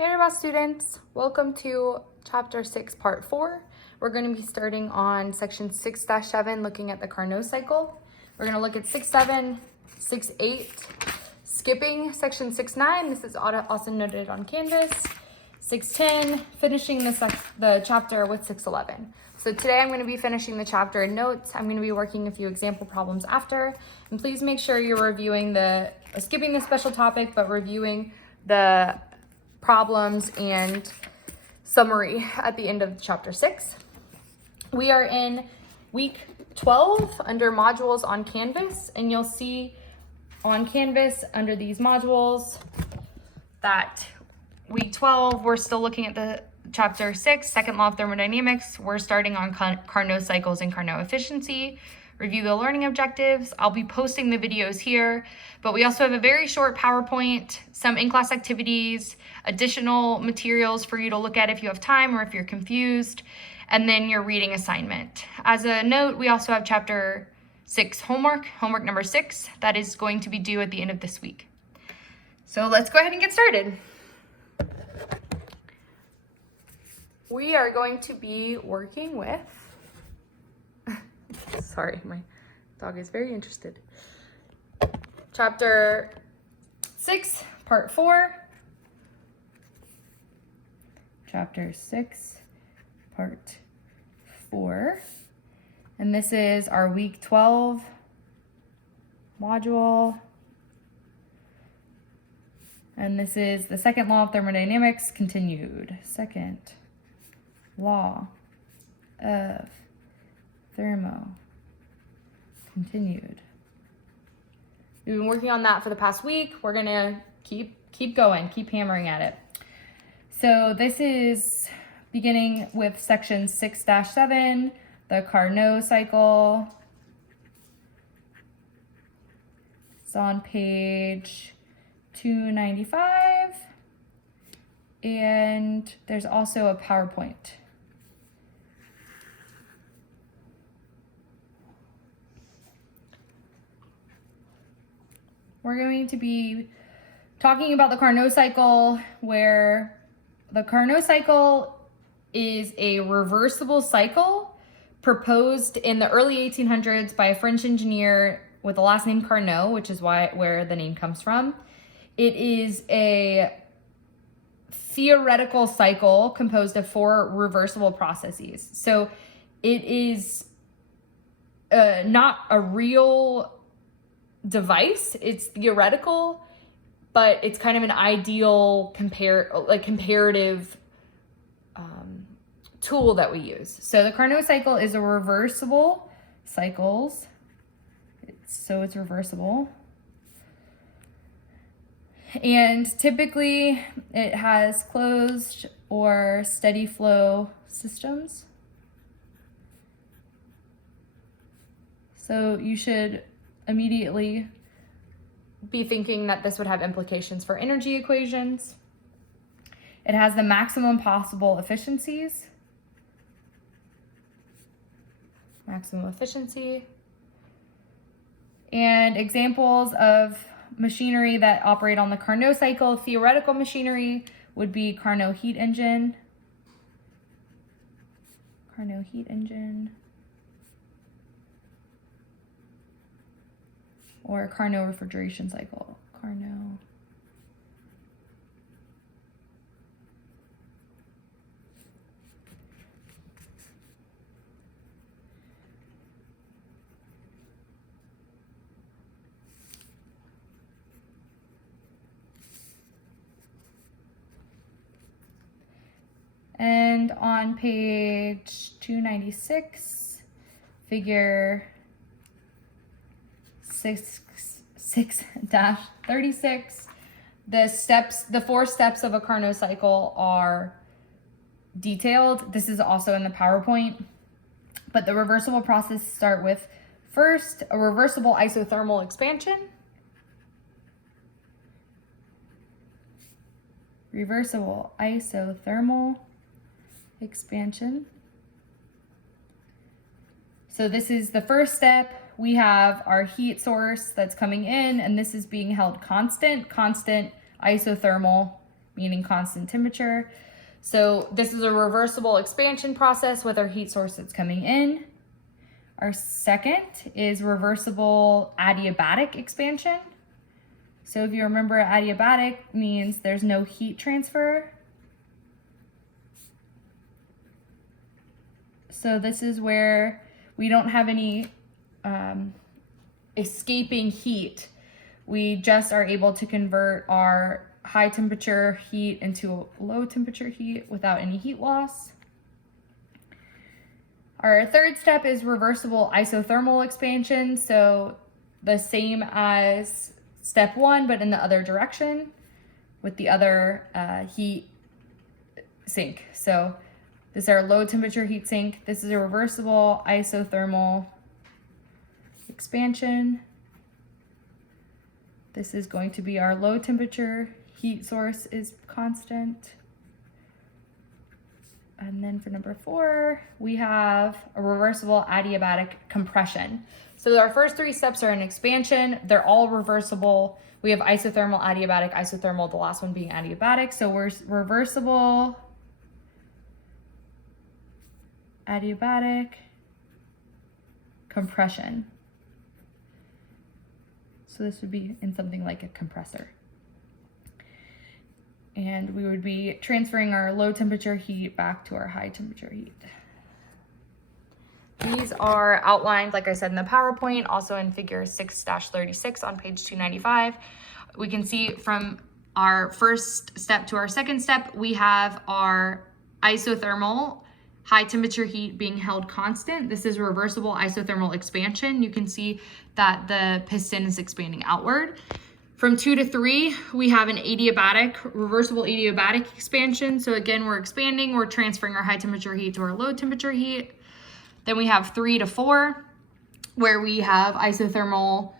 Hey students, welcome to chapter 6 part 4. We're going to be starting on section 6-7 looking at the Carnot cycle. We're going to look at 6-7, 6-8, skipping section 6-9, this is also noted on Canvas, 6-10, finishing the chapter with 6-11. So today I'm going to be finishing the chapter in notes. I'm going to be working a few example problems after, and please make sure you're reviewing skipping the special topic, but reviewing the problems and summary at the end of chapter 6. We are in week 12 under modules on Canvas, and you'll see on Canvas under these modules that week 12 we're still looking at the chapter 6, second law of thermodynamics. We're starting on Carnot cycles and Carnot efficiency. Review the learning objectives. I'll be posting the videos here, but we also have a very short PowerPoint, some in-class activities, additional materials for you to look at if you have time or if you're confused, and then your reading assignment. As a note, we also have chapter 6 homework number 6, that is going to be due at the end of this week. So let's go ahead and get started. We are going to be working with sorry, my dog is very interested. Chapter 6, part 4. Chapter 6, part 4. And this is our week 12 module. And this is the second law of thermodynamics continued. Second law of thermo continued. We've been working on that for the past week. We're gonna keep going, keep hammering at it. So this is beginning with section 6-7, the Carnot cycle. It's on page 295, and there's also a PowerPoint. We're going to be talking about the Carnot cycle, where the Carnot cycle is a reversible cycle proposed in the early 1800s by a French engineer with the last name Carnot, which is where the name comes from. It is a theoretical cycle composed of 4 reversible processes. So it is not a real device, it's theoretical, but it's kind of an ideal comparative tool that we use. So the Carnot cycle is a reversible cycles, it's reversible, and typically it has closed or steady flow systems. So you should immediately be thinking that this would have implications for energy equations. It has the maximum possible efficiencies. Maximum efficiency. And examples of machinery that operate on the Carnot cycle, theoretical machinery, would be Carnot heat engine. Carnot heat engine. Or Carnot refrigeration cycle. Carnot. And on page 296, figure 6-36, the 4 steps of a Carnot cycle are detailed. This is also in the PowerPoint, but the reversible process start with first a reversible isothermal expansion. Reversible isothermal expansion. So this is the first step. We have our heat source that's coming in, and this is being held constant isothermal, meaning constant temperature. So this is a reversible expansion process with our heat source that's coming in. Our second is reversible adiabatic expansion. So if you remember, adiabatic means there's no heat transfer. So this is where we don't have any escaping heat. We just are able to convert our high temperature heat into low temperature heat without any heat loss. Our third step is reversible isothermal expansion. So the same as step one, but in the other direction with the other heat sink. So this is our low temperature heat sink. This is a reversible isothermal expansion. This is going to be our low temperature heat source is constant. And then for number 4, we have a reversible adiabatic compression. So our first 3 steps are in expansion. They're all reversible. We have isothermal, adiabatic, isothermal, the last one being adiabatic. So we're reversible, adiabatic, compression. So this would be in something like a compressor. And we would be transferring our low temperature heat back to our high temperature heat. These are outlined, like I said, in the PowerPoint, also in figure 6-36 on page 295. We can see from our first step to our second step, we have our isothermal high temperature heat being held constant. This is reversible isothermal expansion. You can see that the piston is expanding outward. From 2 to 3, we have an adiabatic, reversible adiabatic expansion. So again, we're expanding, we're transferring our high temperature heat to our low temperature heat. Then we have 3 to 4, where we have isothermal,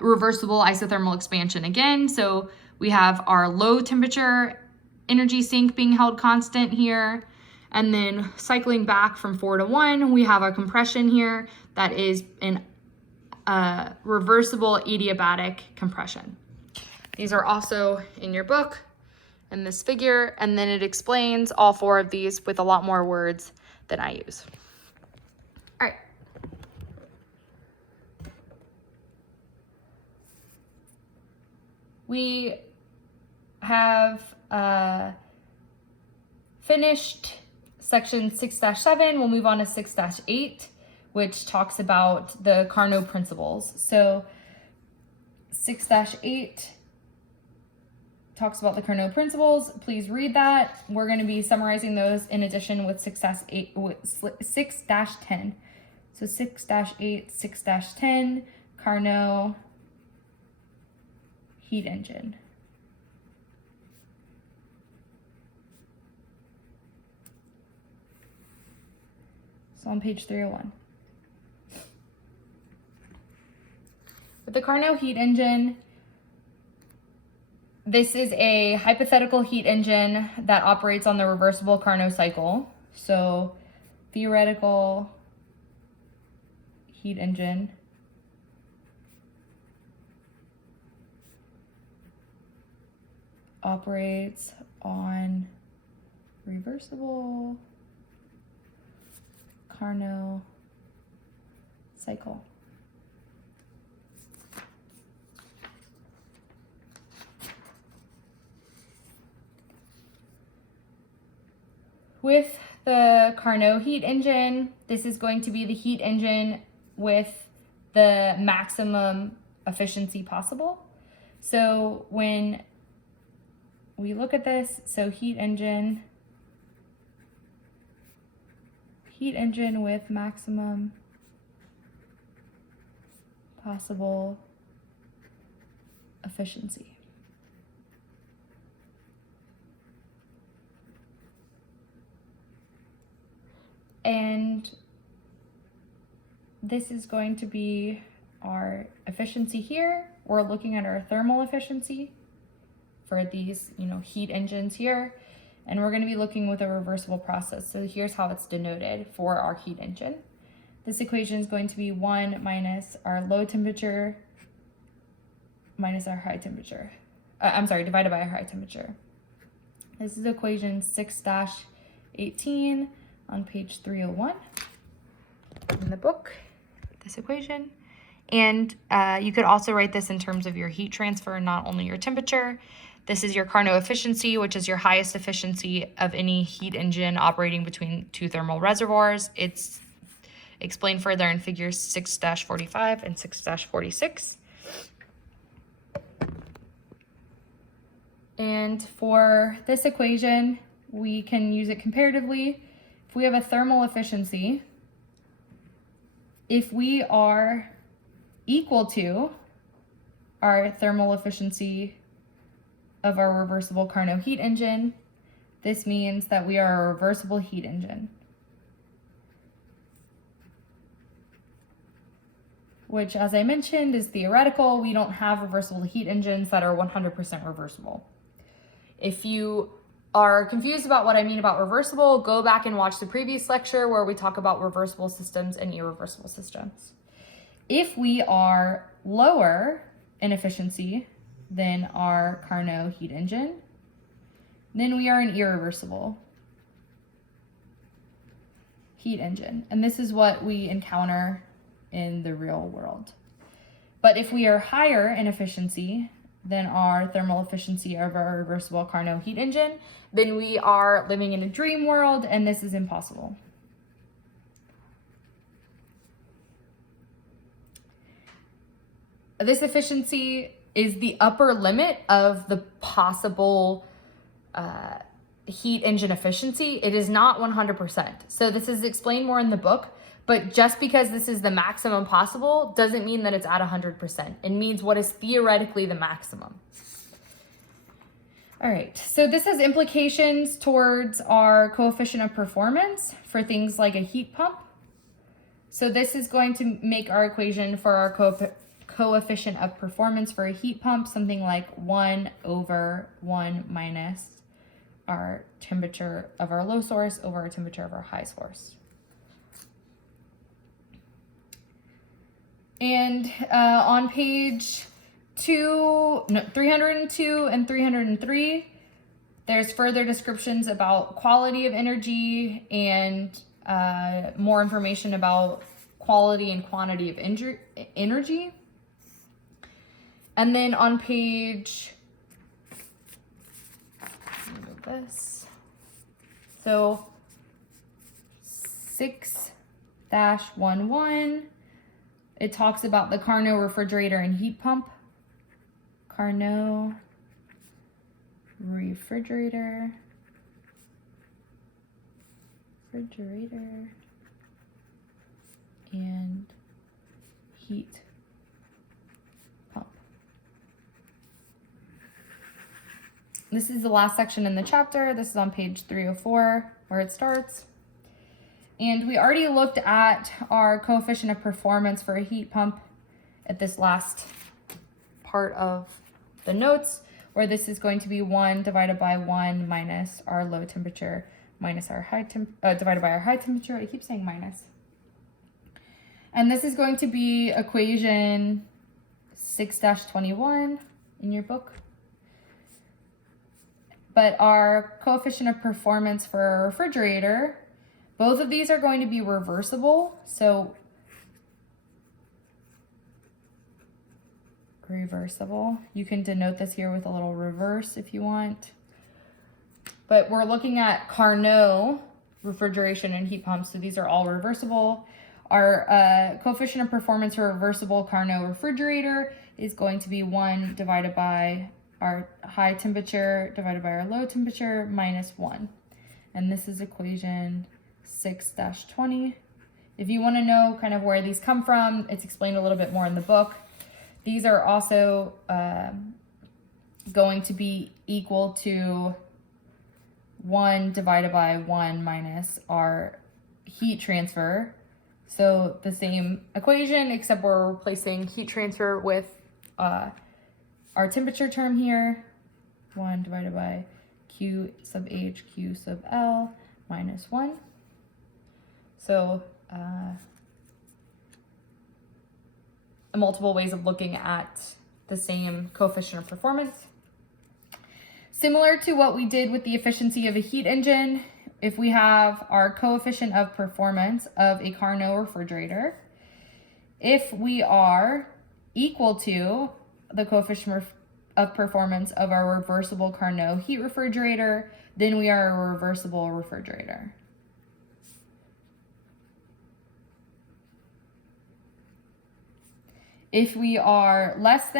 reversible isothermal expansion again. So we have our low temperature energy sink being held constant here. And then cycling back from 4 to 1, we have a compression here that is an reversible adiabatic compression. These are also in your book in this figure, and then it explains all 4 of these with a lot more words than I use. All right. We have finished section 6-7. We'll move on to 6-8, which talks about the Carnot principles. So 6-8 talks about the Carnot principles. Please read that. We're going to be summarizing those in addition with 6-10. So 6-8, 6-10, Carnot heat engine. So on page 301. With the Carnot heat engine, this is a hypothetical heat engine that operates on the reversible Carnot cycle. So theoretical heat engine operates on reversible Carnot cycle. With the Carnot heat engine, this is going to be the heat engine with the maximum efficiency possible. So when we look at this, so heat engine with maximum possible efficiency. And this is going to be our efficiency here. We're looking at our thermal efficiency for these, heat engines here. And we're going to be looking with a reversible process. So here's how it's denoted for our heat engine. This equation is going to be 1 minus our low temperature minus our high temperature. Divided by our high temperature. This is equation 6-18 on page 301 in the book, this equation. And you could also write this in terms of your heat transfer, not only your temperature. This is your Carnot efficiency, which is your highest efficiency of any heat engine operating between two thermal reservoirs. It's explained further in figures 6-45 and 6-46. And for this equation, we can use it comparatively. If we have a thermal efficiency, if we are equal to our thermal efficiency of our reversible Carnot heat engine, this means that we are a reversible heat engine, which, as I mentioned, is theoretical. We don't have reversible heat engines that are 100% reversible. If you are confused about what I mean about reversible, go back and watch the previous lecture where we talk about reversible systems and irreversible systems. If we are lower in efficiency than our Carnot heat engine, then we are an irreversible heat engine. And this is what we encounter in the real world. But if we are higher in efficiency than our thermal efficiency of our reversible Carnot heat engine, then we are living in a dream world, and this is impossible. This efficiency is the upper limit of the possible heat engine efficiency. It is not 100%. So this is explained more in the book, but just because this is the maximum possible doesn't mean that it's at 100%. It means what is theoretically the maximum. All right, so this has implications towards our coefficient of performance for things like a heat pump. So this is going to make our equation for our coefficient of performance for a heat pump something like 1/1 minus our temperature of our low source over our temperature of our high source. And on page 302 and 303, there's further descriptions about quality of energy and more information about quality and quantity of energy. And then on page, this, so 6-11, it talks about the Carnot refrigerator and heat pump. Carnot refrigerator and heat pump. This is the last section in the chapter. This is on page 304 where it starts. And we already looked at our coefficient of performance for a heat pump at this last part of the notes, where this is going to be 1 divided by 1 minus our low temperature minus our high divided by our high temperature. I keep saying minus. And this is going to be equation 6-21 in your book. But our coefficient of performance for a refrigerator, both of these are going to be reversible. So reversible. You can denote this here with a little reverse if you want. But we're looking at Carnot refrigeration and heat pumps, so these are all reversible. Our coefficient of performance for a reversible Carnot refrigerator is going to be 1 divided by our high temperature divided by our low temperature minus 1. And this is equation 6-20. If you want to know kind of where these come from, it's explained a little bit more in the book. These are also going to be equal to 1 divided by 1 minus our heat transfer. So the same equation, except we're replacing heat transfer with our temperature term here. 1 divided by Q sub H, Q sub L minus 1. So multiple ways of looking at the same coefficient of performance. Similar to what we did with the efficiency of a heat engine, if we have our coefficient of performance of a Carnot refrigerator, if we are equal to the coefficient of performance of our reversible Carnot heat refrigerator, then we are a reversible refrigerator. If we are at less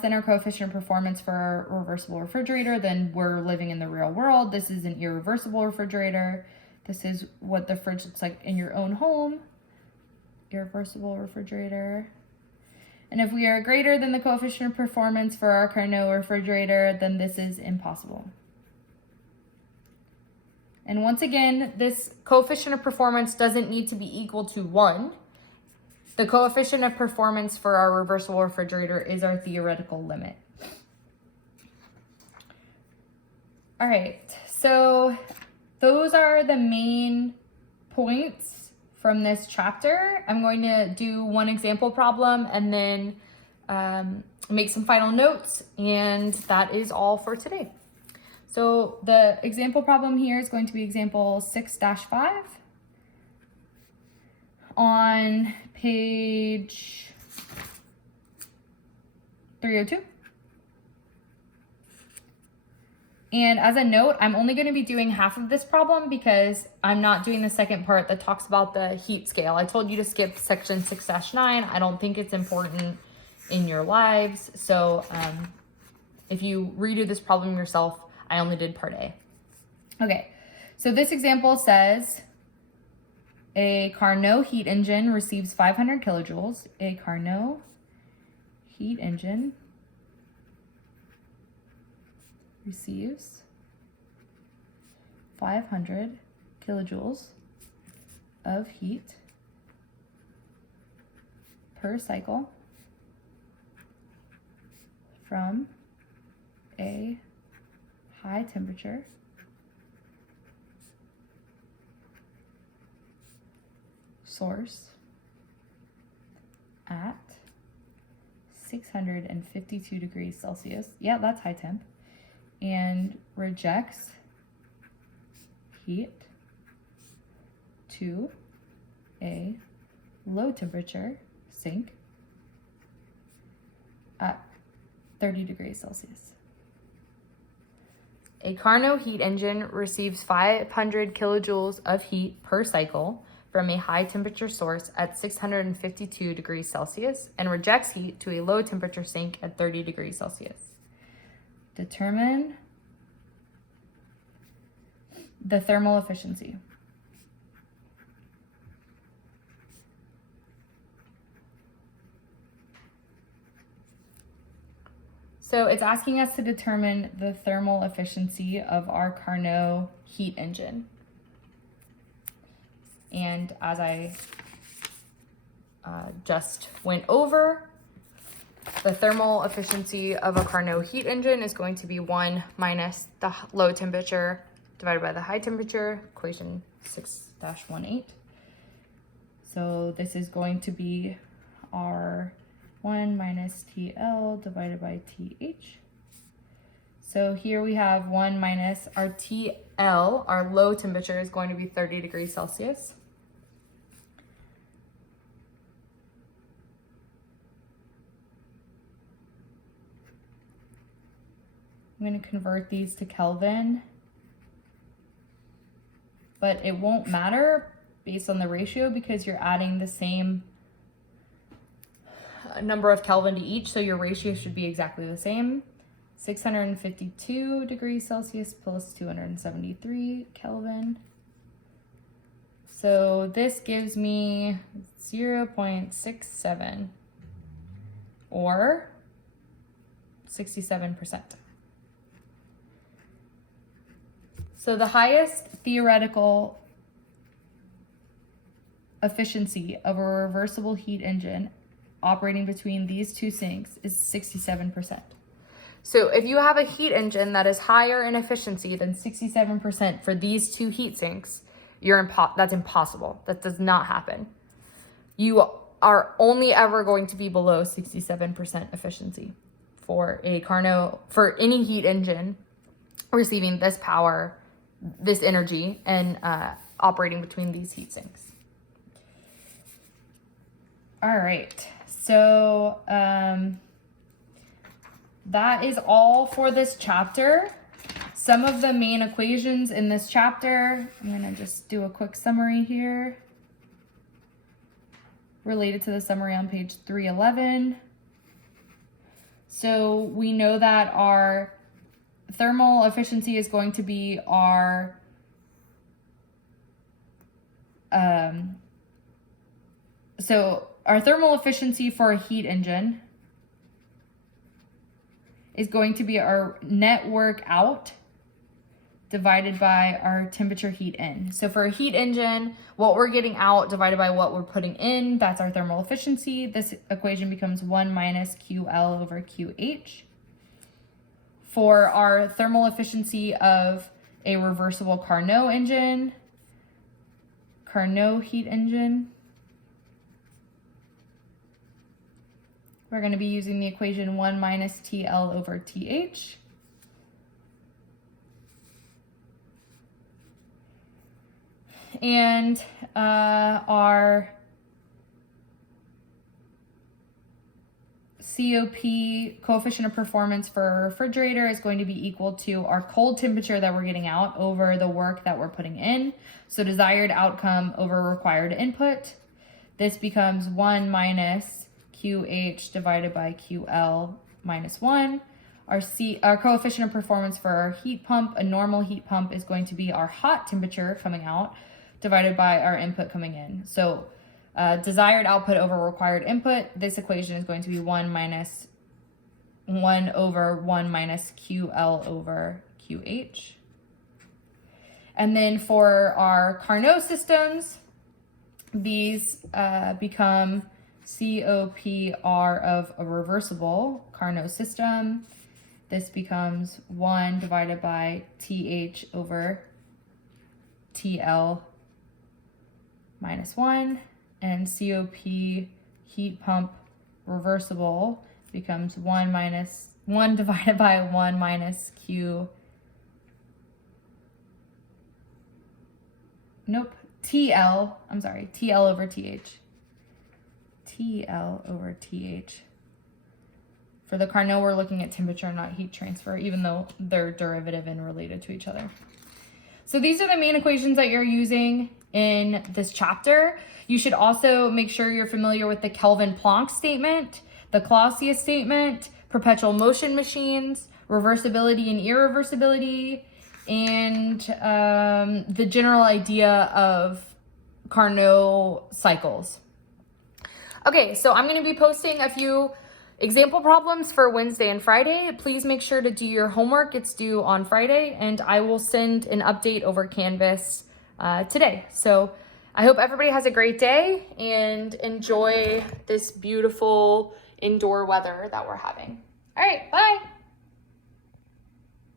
than our coefficient of performance for our reversible refrigerator, then we're living in the real world. This is an irreversible refrigerator. This is what the fridge looks like in your own home. Irreversible refrigerator. And if we are greater than the coefficient of performance for our Carnot refrigerator, then this is impossible. And once again, this coefficient of performance doesn't need to be equal to 1. The coefficient of performance for our reversible refrigerator is our theoretical limit. All right, so those are the main points from this chapter. I'm going to do one example problem and then make some final notes, and that is all for today. So the example problem here is going to be example 6-5 on page 302. And as a note, I'm only going to be doing half of this problem because I'm not doing the second part that talks about the heat scale. I told you to skip section 6-9. I don't think it's important in your lives. So if you redo this problem yourself, I only did part A. Okay, so this example says a Carnot heat engine receives 500 kilojoules. A Carnot heat engine receives 500 kilojoules of heat per cycle from a high temperature source at 652 degrees Celsius. Yeah, that's high temp. And rejects heat to a low temperature sink at 30 degrees Celsius. A Carnot heat engine receives 500 kilojoules of heat per cycle from a high temperature source at 652 degrees Celsius and rejects heat to a low temperature sink at 30 degrees Celsius. Determine the thermal efficiency. So it's asking us to determine the thermal efficiency of our Carnot heat engine. And as I just went over, the thermal efficiency of a Carnot heat engine is going to be 1 minus the low temperature divided by the high temperature, equation 6-18. So this is going to be our 1 minus TL divided by TH. So here we have 1 minus our TL, our low temperature is going to be 30 degrees Celsius. I'm going to convert these to Kelvin, but it won't matter based on the ratio because you're adding the same number of Kelvin to each, so your ratio should be exactly the same. 652 degrees Celsius plus 273 Kelvin. So this gives me 0.67 or 67%. So the highest theoretical efficiency of a reversible heat engine operating between these two sinks is 67%. So if you have a heat engine that is higher in efficiency than 67% for these two heat sinks, that's impossible. That does not happen. You are only ever going to be below 67% efficiency for a Carnot, for any heat engine receiving this power, this energy, and operating between these heat sinks. All right, so that is all for this chapter. Some of the main equations in this chapter, I'm gonna just do a quick summary here related to the summary on page 311. So we know that our thermal efficiency is going to be our thermal efficiency for a heat engine is going to be our net work out divided by our temperature heat in. So for a heat engine, what we're getting out divided by what we're putting in, that's our thermal efficiency. This equation becomes 1 minus QL over QH. For our thermal efficiency of a reversible Carnot engine, Carnot heat engine, we're going to be using the equation 1 minus TL over TH. And our COP, coefficient of performance for a refrigerator, is going to be equal to our cold temperature that we're getting out over the work that we're putting in. So desired outcome over required input. This becomes 1 minus QH divided by QL minus 1. Our coefficient of performance for our heat pump, a normal heat pump, is going to be our hot temperature coming out divided by our input coming in. So desired output over required input, this equation is going to be 1 over 1 minus QL over QH. And then for our Carnot systems, these become COPR of a reversible Carnot system. This becomes 1 divided by TH over TL minus 1. And COP heat pump reversible becomes 1 divided by 1 minus TL over TH. TL over TH. For the Carnot, we're looking at temperature, not heat transfer, even though they're derivative and related to each other. So these are the main equations that you're using in this chapter. You should also make sure you're familiar with the Kelvin-Planck statement, the Clausius statement, perpetual motion machines, reversibility and irreversibility, and the general idea of Carnot cycles. Okay, so I'm going to be posting a few example problems for Wednesday and Friday. Please make sure to do your homework. It's due on Friday, and I will send an update over Canvas today. So I hope everybody has a great day and enjoy this beautiful indoor weather that we're having. All right, bye.